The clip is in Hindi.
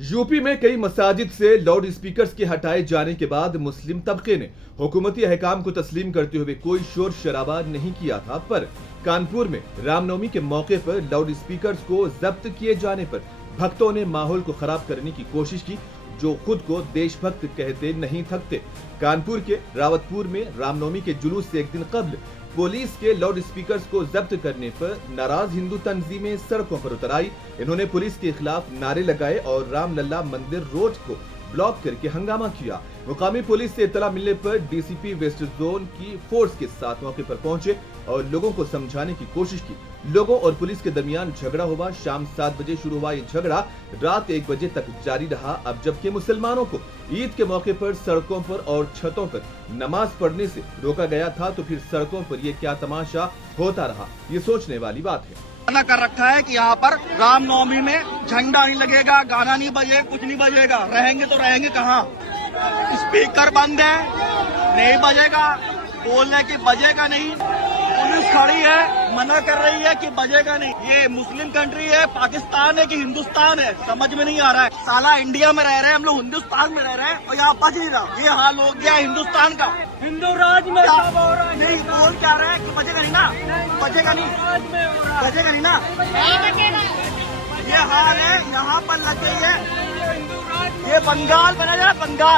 यूपी में कई मसाजिद से लाउड स्पीकर्स के हटाए जाने के बाद मुस्लिम तबके ने हुकूमती अहकाम को तस्लीम करते हुए कोई शोर शराबा नहीं किया था, पर कानपुर में रामनवमी के मौके पर लाउड स्पीकर्स को जब्त किए जाने पर भक्तों ने माहौल को खराब करने की कोशिश की, जो खुद को देशभक्त कहते नहीं थकते। कानपुर के रावतपुर में रामनवमी के जुलूस से एक दिन कबल पुलिस के लाउड स्पीकर्स को जब्त करने पर नाराज हिंदू तंजीमें सड़कों पर उतर आई। इन्होंने पुलिस के खिलाफ नारे लगाए और रामलला मंदिर रोड को ब्लॉक करके हंगामा किया। मुकामी पुलिस से इत्तला मिलने पर डीसीपी वेस्ट जोन की फोर्स के साथ मौके पर पहुंचे और लोगों को समझाने की कोशिश की। लोगों और पुलिस के दरमियान झगड़ा हुआ। शाम 7 बजे शुरू हुआ ये झगड़ा रात 1 बजे तक जारी रहा। अब जबकि मुसलमानों को ईद के मौके पर सड़कों पर और छतों पर नमाज पढ़ने से रोका गया था, तो फिर सड़कों पर ये क्या तमाशा होता रहा, ये सोचने वाली बात है। मना कर रखा है कि यहाँ पर रामनवमी में झंडा नहीं लगेगा, गाना नहीं बजेगा, कुछ नहीं बजेगा। रहेंगे तो रहेंगे कहाँ? स्पीकर बंद है, नहीं बजेगा, बोल रहे कि बजेगा नहीं। पुलिस खड़ी है, मना कर रही है कि बजेगा नहीं। ये मुस्लिम कंट्री है, पाकिस्तान है कि हिंदुस्तान है, समझ में नहीं आ रहा है। साला इंडिया में रह रहे हैं हम लोग, हिंदुस्तान में रह रहे हैं और यहाँ बज नहीं रहा। ये हाल हो गया हिंदुस्तान का। हिंदू राज में सब हो रहा है। नहीं बोल क्या रहा है कि बजेगा नहीं ना, बजेगा नहीं, बजेगा नहीं ना। ये हाल है, यहाँ पर लग गई है। ये बंगाल बना जा, बंगाल।